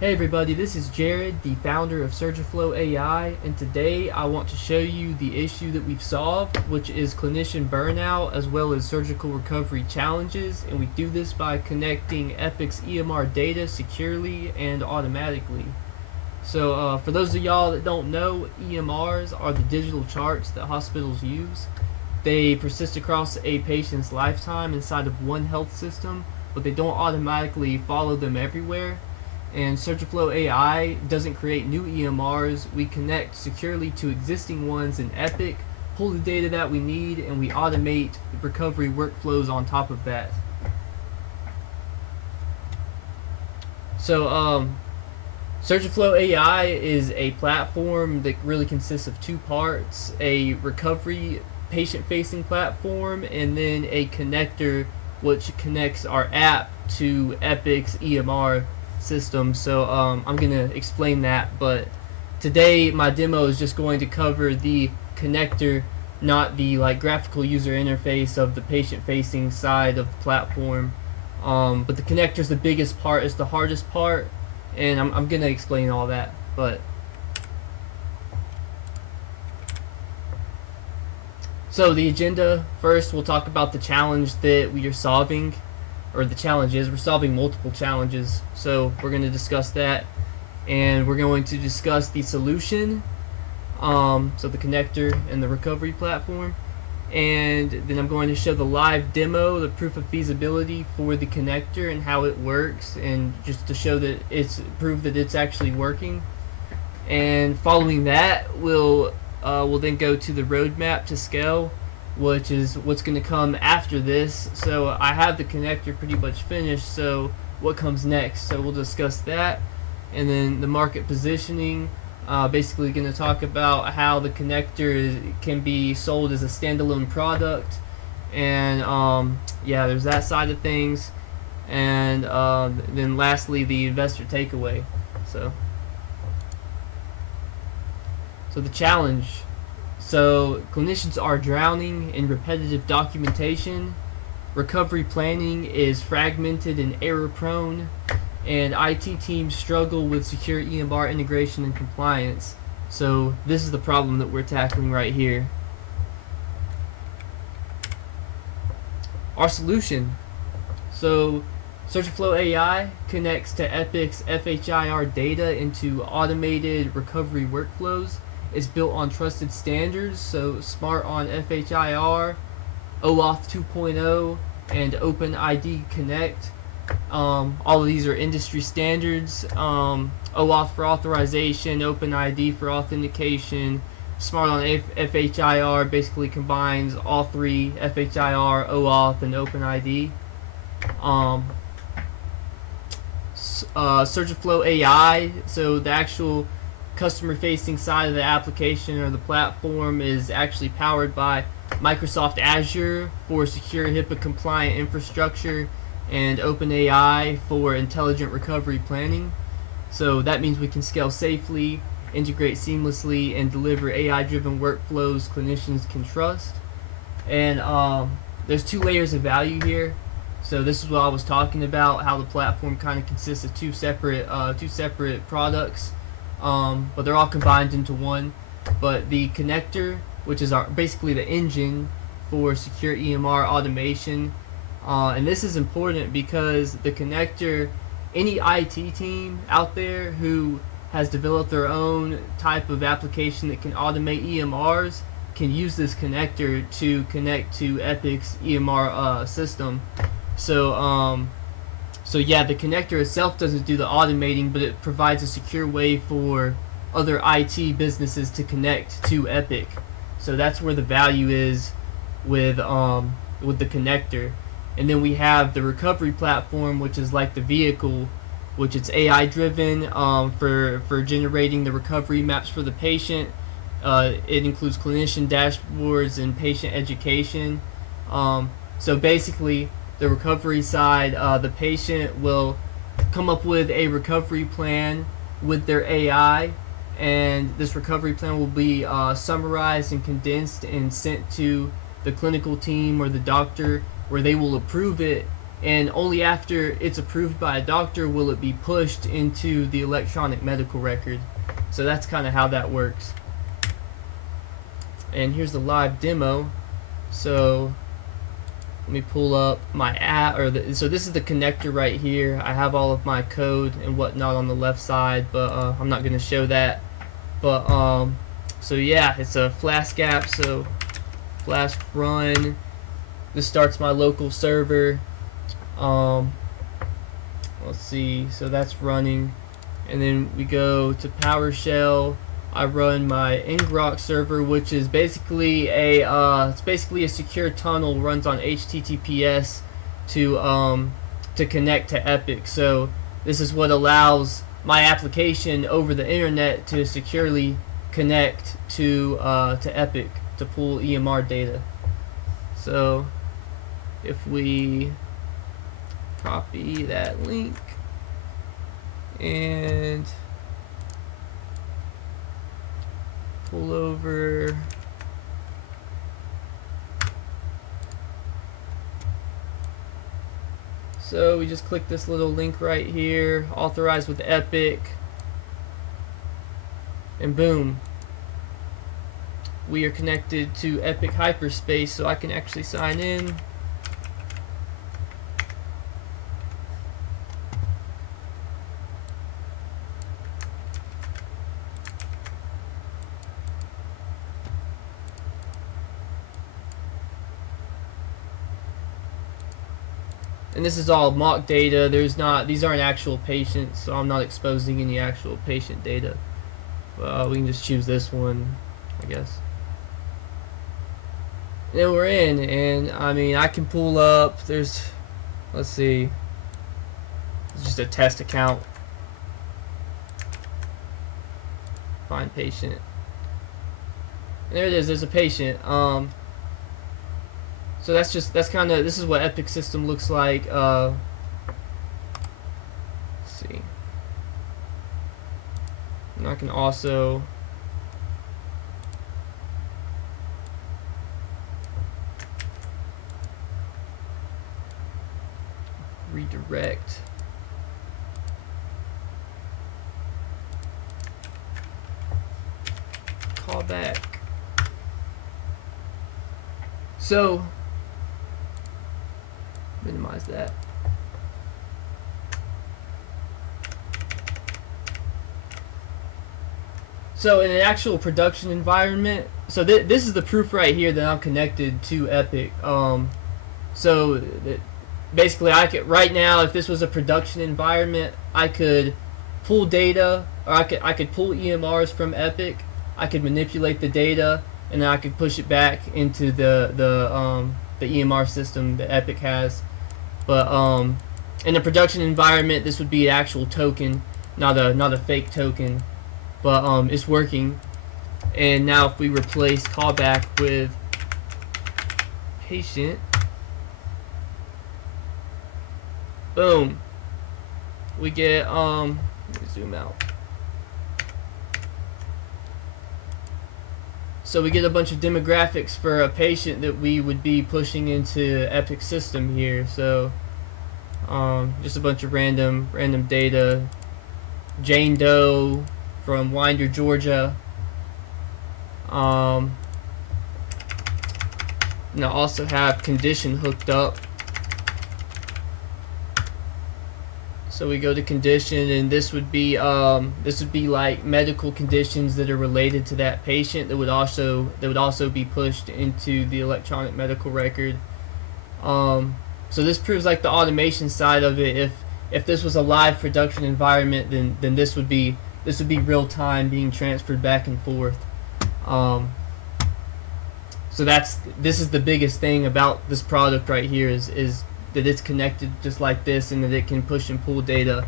Hey everybody, this is Jared, the founder of SurgiFlow AI, and today I want to show you the issue that we've solved, which is clinician burnout as well as surgical recovery challenges, and we do this by connecting Epic's EMR data securely and automatically. So for those of y'all that don't know, EMRs are the digital charts that hospitals use. They persist across a patient's lifetime inside of one health system, but they don't automatically follow them everywhere. And SurgiFlow AI doesn't create new EMRs. We connect securely to existing ones in Epic, pull the data that we need, and we automate recovery workflows on top of that. So SurgiFlow AI is a platform that really consists of two parts: a recovery patient-facing platform, and then a connector which connects our app to Epic's EMR system. So I'm going to explain that, but today my demo is just going to cover the connector, not the graphical user interface of the patient-facing side of the platform. But the connector is the biggest part, it's the hardest part, and I'm going to explain all that. But so the agenda: first we'll talk about the challenge that we are solving, or the challenge is we're solving multiple challenges, so we're going to discuss that, and we're going to discuss the solution, so the connector and the recovery platform, and then I'm going to show the live demo, the proof of feasibility for the connector and how it works, and just to show that prove that it's actually working. And following that, we'll then go to the roadmap to scale, which is what's going to come after this. So I have the connector pretty much finished, so what comes next? So we'll discuss that, and then the market positioning, basically going to talk about how the connector can be sold as a standalone product, and yeah, there's that side of things, and then lastly the investor takeaway. So the challenge. So clinicians are drowning in repetitive documentation, recovery planning is fragmented and error prone, and IT teams struggle with secure EMR integration and compliance. So this is the problem that we're tackling right here. Our solution. So SurgiFlow AI connects to Epic's FHIR data into automated recovery workflows. It's built on trusted standards, so smart on FHIR, OAuth 2.0, and OpenID Connect. All of these are industry standards. OAuth for authorization, OpenID for authentication. Smart on FHIR basically combines all three: FHIR, OAuth, and OpenID. SurgiFlow AI, so the actual customer-facing side of the application or the platform is actually powered by Microsoft Azure for secure HIPAA-compliant infrastructure and OpenAI for intelligent recovery planning. So that means we can scale safely, integrate seamlessly, and deliver AI-driven workflows clinicians can trust. And there's two layers of value here. So this is what I was talking about, how the platform kind of consists of two separate products. But they're all combined into one. But the connector, which is basically the engine for secure EMR automation, and this is important because the connector, any IT team out there who has developed their own type of application that can automate EMRs can use this connector to connect to Epic's EMR system. So yeah, the connector itself doesn't do the automating, but it provides a secure way for other IT businesses to connect to Epic. So that's where the value is with the connector. And then we have the recovery platform, which is like the vehicle, which it's AI driven for generating the recovery maps for the patient. It includes clinician dashboards and patient education. So basically, the recovery side, the patient will come up with a recovery plan with their AI, and this recovery plan will be summarized and condensed and sent to the clinical team or the doctor, where they will approve it and only after it's approved by a doctor will it be pushed into the electronic medical record. So that's kind of how that works. And here's the live demo. So let me pull up my app, so this is the connector right here. I have all of my code and whatnot on the left side, but I'm not going to show that. But so yeah, it's a Flask app. So Flask run. This starts my local server. Let's see. So that's running, and then we go to PowerShell. I run my ngrok server, which is basically a secure tunnel, runs on HTTPS to connect to Epic. So this is what allows my application over the internet to securely connect to Epic to pull EMR data. So if we copy that link and pull over, so we just click this little link right here, authorize with Epic, and boom, we are connected to Epic Hyperspace. So I can actually sign in. And this is all mock data. These aren't actual patients, so I'm not exposing any actual patient data. We can just choose this one, I guess. And then we're in, and I mean, I can pull up. Let's see. It's just a test account. Find patient. And there it is. There's a patient. So this is what Epic system looks like. Let's see. And I can also redirect. Call back. So minimize that. So in an actual production environment, so this is the proof right here that I'm connected to Epic. Basically, I could right now, if this was a production environment, I could pull data, or I could pull EMRs from Epic. I could manipulate the data, and then I could push it back into the EMR system that Epic has. But in a production environment, this would be an actual token, not a fake token. But it's working. And now if we replace callback with patient, boom, we get let me zoom out. So we get a bunch of demographics for a patient that we would be pushing into Epic system here. So just a bunch of random data. Jane Doe from Winder, Georgia. Now also have condition hooked up. So we go to condition, and this would be like medical conditions that are related to that patient that would also be pushed into the electronic medical record. So this proves like the automation side of it. If this was a live production environment, then this would be real time being transferred back and forth. So this is the biggest thing about this product right here is that it's connected just like this, and that it can push and pull data.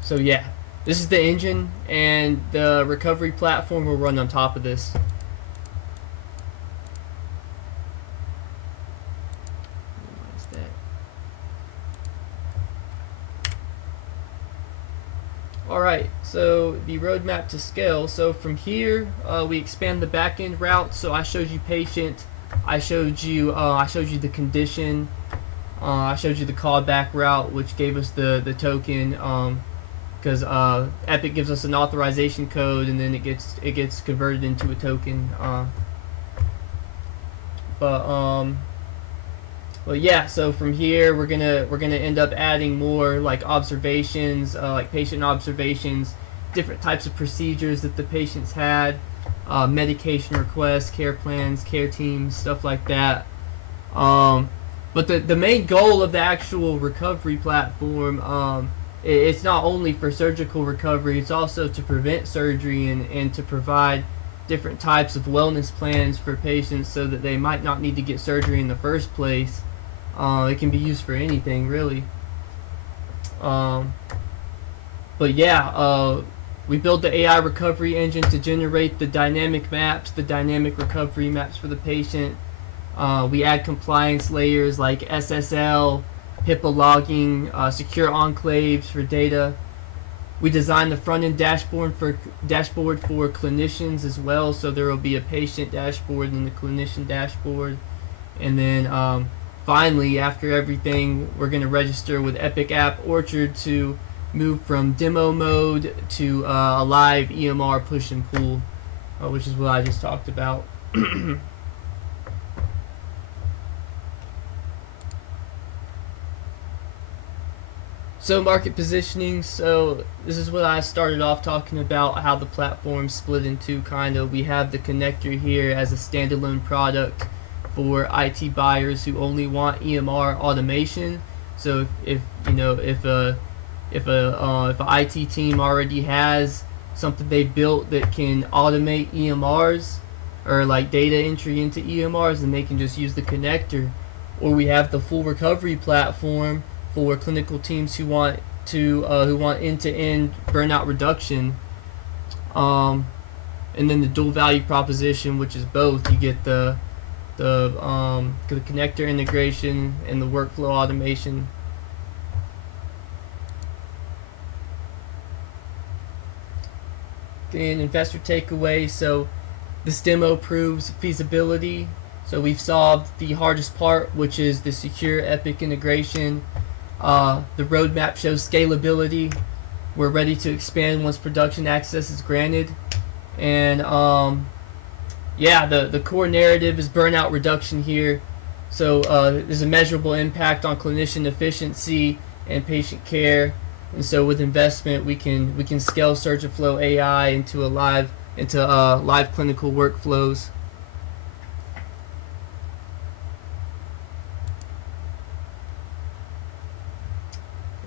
So yeah, this is the engine, and the recovery platform will run on top of this. Alright, So the roadmap to scale. So from here, we expand the backend route. So I showed you patient, I showed you the condition, I showed you the callback route, which gave us the token. Because Epic gives us an authorization code, and then it gets converted into a token. But yeah, so from here we're gonna end up adding more like observations, like patient observations, different types of procedures that the patients had, medication requests, care plans, care teams, stuff like that. But the main goal of the actual recovery platform, it's not only for surgical recovery, it's also to prevent surgery and to provide different types of wellness plans for patients so that they might not need to get surgery in the first place. It can be used for anything, really. But yeah, we built the AI recovery engine to generate the dynamic maps, the dynamic recovery maps for the patient. We add compliance layers like SSL, HIPAA logging, secure enclaves for data. We designed the front-end dashboard for clinicians as well, so there will be a patient dashboard and the clinician dashboard. And then finally, after everything, we're going to register with Epic App Orchard to move from demo mode to a live EMR push and pull, which is what I just talked about. So market positioning, so this is what I started off talking about, how the platform split into kind of. We have the connector here as a standalone product for IT buyers who only want EMR automation. So if a IT team already has something they built that can automate EMRs or like data entry into EMRs, then they can just use the connector. Or we have the full recovery platform for clinical teams who want end-to-end burnout reduction, and then the dual value proposition, which is both. You get the connector integration and the workflow automation. And investor takeaway. So this demo proves feasibility. So we've solved the hardest part, which is the secure Epic integration. The roadmap shows scalability. We're ready to expand once production access is granted. And yeah, the core narrative is burnout reduction here. So there's a measurable impact on clinician efficiency and patient care. And so with investment, we can scale SurgiFlow AI into live clinical workflows.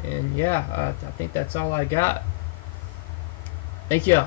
And yeah, I think that's all I got. Thank you.